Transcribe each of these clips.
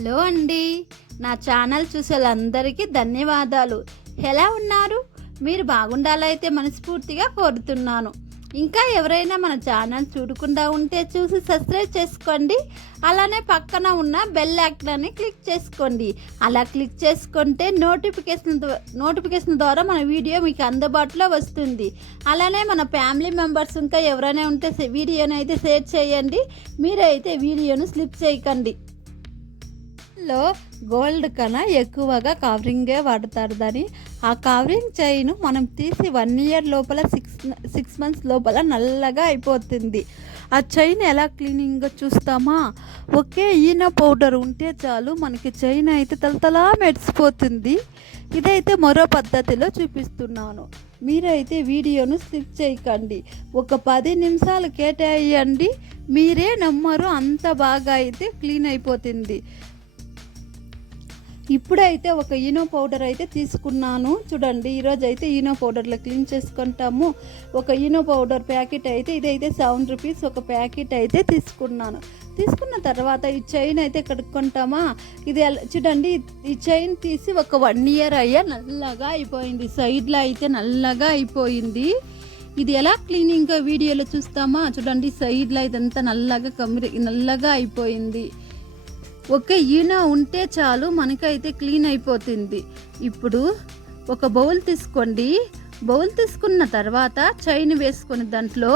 Hello అండి. నా channel చూసే వాళ్ళందరికీ ధన్యవాదాలు. ఎలా ఉన్నారు? మీరు బాగుండాలైతే మనస్ఫూర్తిగా కోరుతున్నాను. ఇంకా ఎవరైనా మన ఛానల్ చూడకుండా ఉంటే చూసి సబ్స్క్రైబ్ చేసుకోండి. అలానే పక్కన ఉన్న బెల్ ఐకాన్ని క్లిక్ చేసుకోండి. అలా క్లిక్ చేసుకుంటే నోటిఫికేషన్ నోటిఫికేషన్ ద్వారా మన వీడియో మీకు అందుబాటులో వస్తుంది. అలానే మన ఫ్యామిలీ మెంబర్స్ ఇంకా ఎవరైనా ఉంటే వీడియోని అయితే షేర్ చేయండి. మీరైతే వీడియోను స్లిప్ చేయకండి. లో గోల్డ్ కన్నా ఎక్కువగా కవరింగే వాడతారు దాని ఆ కవరింగ్ చైన్ మనం తీసి వన్ ఇయర్ లోపల సిక్స్ సిక్స్ మంత్స్ లోపల నల్లగా అయిపోతుంది. ఆ చైన్ ఎలా క్లీనింగ్గా చూస్తామా? ఒకే ఈన పౌడర్ ఉంటే చాలు మనకి చైన్ అయితే తలతలా మెరిసిపోతుంది. ఇదైతే మరో పద్ధతిలో చూపిస్తున్నాను. మీరైతే వీడియోను స్కిప్ చేయకండి. ఒక పది నిమిషాలు కేటాయండి మీరే నమ్మరు అంత బాగా అయితే క్లీన్ అయిపోతుంది. ఇప్పుడైతే ఒక ఈనో పౌడర్ అయితే తీసుకున్నాను. చూడండి ఈరోజు అయితే ఈనో పౌడర్లో క్లీన్ చేసుకుంటాము. ఒక ఈనో పౌడర్ ప్యాకెట్ అయితే ఇదైతే సెవెన్ రూపీస్ ఒక ప్యాకెట్ అయితే తీసుకున్నాను. తీసుకున్న తర్వాత ఈ చైన్ అయితే కడుక్కుంటామా? ఇది ఎలా- చూడండి ఈ చైన్ తీసి ఒక వన్ ఇయర్ అయ్యా నల్లగా అయిపోయింది. సైడ్లో అయితే నల్లగా అయిపోయింది. ఇది ఎలా క్లీనింగ్ వీడియోలో చూస్తామా? చూడండి సైడ్లో ఇదంతా నల్లగా కమ్మి నల్లగా అయిపోయింది. ఒకే ఈన ఉంటే చాలు మనకైతే క్లీన్ అయిపోతుంది. ఇప్పుడు ఒక బౌల్ తీసుకోండి. బౌల్ తీసుకున్న తర్వాత చైన్ వేసుకొని దాంట్లో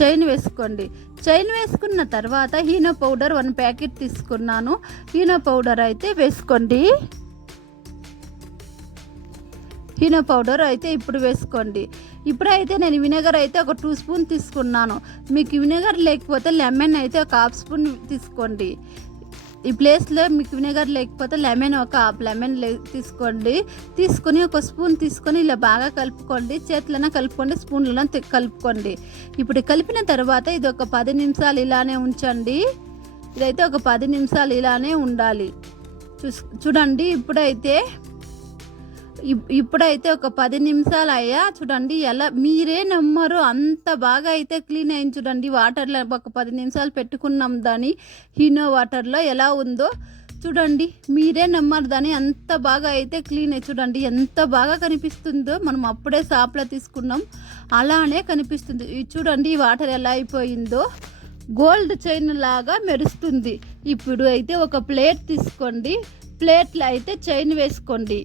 చైన్ వేసుకోండి. చైన్ వేసుకున్న తర్వాత హీనో పౌడర్ వన్ ప్యాకెట్ తీసుకున్నాను. హీనో పౌడర్ అయితే వేసుకోండి. హీనో పౌడర్ అయితే ఇప్పుడు వేసుకోండి. ఇప్పుడైతే నేను వినెగర్ అయితే ఒక టూ స్పూన్ తీసుకున్నాను. మీకు వినెగర్ లేకపోతే లెమన్ అయితే ఒక హాఫ్ స్పూన్ తీసుకోండి. ఈ ప్లేస్లో మీకు విnegar లేకపోతే లెమన్ ఒక హాఫ్ లెమన్ తీసుకోండి. తీసుకొని ఒక స్పూన్ తీసుకొని ఇలా బాగా కలుపుకోండి. చేతులన కలుపుకోండి స్పూన్లన కలుపుకోండి. ఇప్పుడు కలిపిన తర్వాత ఇది ఒక పది నిమిషాలు ఇలానే ఉంచండి. ఇదైతే ఒక పది నిమిషాలు ఇలానే ఉండాలి. చూస్ చూడండి ఇప్పుడైతే ఇప్పుడైతే ఒక పది నిమిషాలు అయ్యా చూడండి ఎలా మీరే నమ్మరు అంత బాగా అయితే క్లీన్ అయింది చూడండి వాటర్లో ఒక పది నిమిషాలు పెట్టుకున్నాం దాని హీనో వాటర్లో ఎలా ఉందో. చూడండి మీరే నమ్మరు దాన్ని ఎంత బాగా అయితే క్లీన్ అయ్యి చూడండి ఎంత బాగా కనిపిస్తుందో మనం అప్పుడే షాప్లో తీసుకున్నాం అలానే కనిపిస్తుంది. ఇది చూడండి ఈ వాటర్ ఎలా అయిపోయిందో. గోల్డ్ చైన్ లాగా మెరుస్తుంది. ఇప్పుడు అయితే ఒక ప్లేట్ తీసుకోండి ప్లేట్లో అయితే చైన్ వేసుకోండి.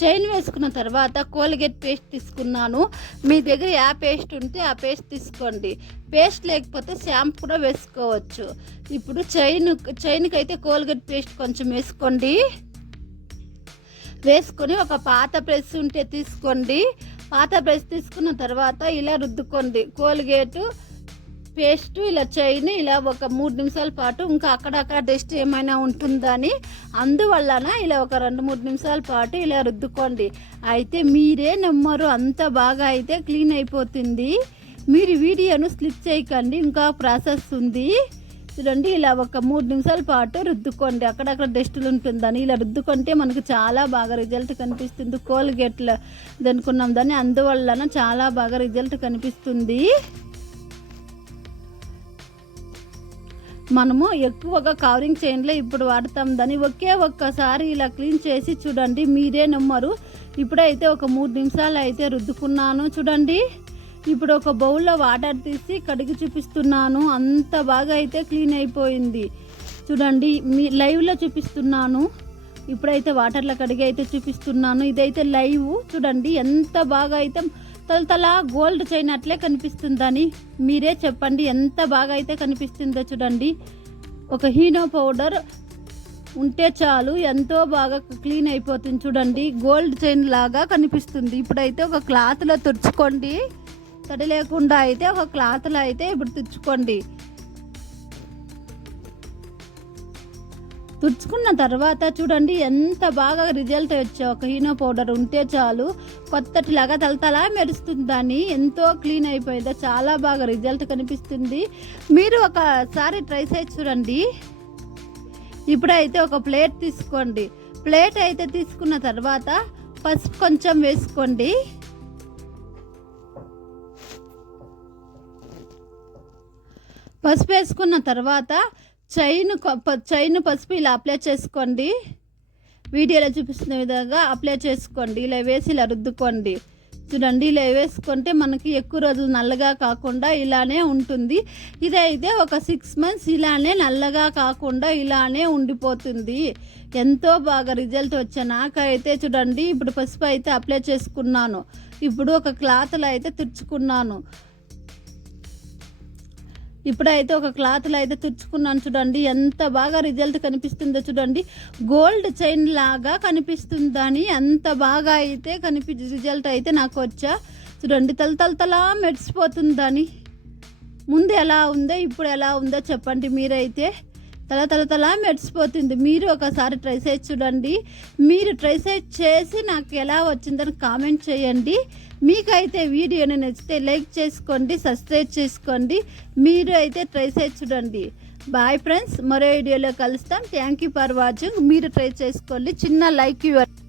చైన్ వేసుకున్న తర్వాత కోల్గేట్ పేస్ట్ తీసుకున్నాను. మీ దగ్గర ఏ పేస్ట్ ఉంటే ఆ పేస్ట్ తీసుకోండి. పేస్ట్ లేకపోతే షాంపూ కూడా వేసుకోవచ్చు. ఇప్పుడు చైన్ చైన్కి అయితే కోల్గేట్ పేస్ట్ కొంచెం వేసుకోండి. వేసుకొని ఒక పాత ప్రెస్ ఉంటే తీసుకోండి. పాత బ్రష్ తీసుకున్న తర్వాత ఇలా రుద్దుకోండి. కోల్గేటు పేస్ట్ ఇలా చైన్ ఇలా ఒక మూడు నిమిషాల పాటు ఇంకా అక్కడక్కడ డస్ట్ ఏమైనా ఉంటుందని అందువలన ఇలా ఒక రెండు మూడు నిమిషాల పాటు ఇలా రుద్దుకోండి. అయితే మీరే నమ్మరు అంత బాగా అయితే క్లీన్ అయిపోతుంది. మీరు వీడియోను స్లిప్ చేయకండి ఇంకా ప్రాసెస్ ఉంది. చూడండి ఇలా ఒక మూడు నిమిషాల పాటు రుద్దుకోండి. అక్కడక్కడ డస్టులు ఉంటుందని ఇలా రుద్దుకుంటే మనకు చాలా బాగా రిజల్ట్ కనిపిస్తుంది. కోల్గేట్లో దనుకున్నాం దాన్ని అందువలన చాలా బాగా రిజల్ట్ కనిపిస్తుంది. మనము ఎక్కువగా కవరింగ్ చైన్లో ఇప్పుడు వాడతాం. దాన్ని ఒకే ఒక్కసారి ఇలా క్లీన్ చేసి చూడండి మీరే నమ్మరు. ఇప్పుడైతే ఒక మూడు నిమిషాలు అయితే రుద్దుకున్నాను. చూడండి ఇప్పుడు ఒక బౌల్లో వాటర్ తీసి కడిగి చూపిస్తున్నాను. అంత బాగా అయితే క్లీన్ అయిపోయింది. చూడండి మీ లైవ్లో చూపిస్తున్నాను. ఇప్పుడైతే వాటర్లో కడిగి అయితే చూపిస్తున్నాను. ఇదైతే లైవ్ చూడండి ఎంత బాగా అయితే తలతల గోల్డ్ చైన్ అట్లే కనిపిస్తుందని మీరే చెప్పండి. ఎంత బాగా అయితే కనిపిస్తుందో చూడండి. ఒక హీనో పౌడర్ ఉంటే చాలు ఎంతో బాగా క్లీన్ అయిపోతుంది చూడండి. గోల్డ్ చైన్ లాగా కనిపిస్తుంది. ఇప్పుడైతే ఒక క్లాత్లో తుడుచుకోండి. తడి లేకుండా అయితే ఒక క్లాత్లో అయితే ఇప్పుడు తుడుచుకోండి. తుడుచుకున్న తర్వాత చూడండి ఎంత బాగా రిజల్ట్ వచ్చే ఒక హీనో పౌడర్ ఉంటే చాలు. కొత్తటిలాగా తలతలా మెరుస్తుంది దాన్ని. ఎంతో క్లీన్ అయిపోయిందో. చాలా బాగా రిజల్ట్ కనిపిస్తుంది. మీరు ఒకసారి ట్రై చేసి చూడండి. ఇప్పుడైతే ఒక ప్లేట్ తీసుకోండి. ప్లేట్ అయితే తీసుకున్న తర్వాత ఫస్ట్ కొంచెం వేసుకోండి. పసుపు వేసుకున్న తర్వాత చైన్ చైన్ పసుపు ఇలా అప్లై చేసుకోండి. వీడియోలో చూపిస్తున్న విధంగా అప్లై చేసుకోండి. ఇలా వేసి ఇలా రుద్దుకోండి. చూడండి ఇలా వేసుకుంటే మనకి ఎక్కువ రోజులు నల్లగా కాకుండా ఇలానే ఉంటుంది. ఇదైతే ఒక సిక్స్ మంత్స్ ఇలానే నల్లగా కాకుండా ఇలానే ఉండిపోతుంది. ఎంతో బాగా రిజల్ట్ వచ్చా. నాకైతే చూడండి ఇప్పుడు పసుపు అయితే అప్లై చేసుకున్నాను. ఇప్పుడు ఒక క్లాత్లో అయితే తుడుచుకున్నాను. ఇప్పుడైతే ఒక క్లాత్లో అయితే తుడుచుకున్నాను చూడండి. ఎంత బాగా రిజల్ట్ కనిపిస్తుందో చూడండి. గోల్డ్ చైన్ లాగా కనిపిస్తుందని అంత బాగా అయితే కనిపి రిజల్ట్ అయితే నాకు వచ్చా. చూడండి తల తల మెరిసిపోతుందని. ముందు ఎలా ఉందో ఇప్పుడు ఎలా ఉందో చెప్పండి మీరైతే. తల తల తల మెరిసిపోతుంది. మీరు ఒకసారి ట్రై చేసి చూడండి. మీరు ట్రై చేసి నాకు ఎలా వచ్చిందని కామెంట్ చేయండి. మీకైతే వీడియోని నచ్చితే లైక్ చేసుకోండి సబ్స్క్రైబ్ చేసుకోండి. మీరు అయితే ట్రై చేసి చూడండి. బాయ్ ఫ్రెండ్స్ మరో వీడియోలో కలుస్తాం. థ్యాంక్ యూ ఫర్ వాచింగ్ మీరు ట్రై చేసుకోండి. చిన్న లైక్ ఇవ్వండి.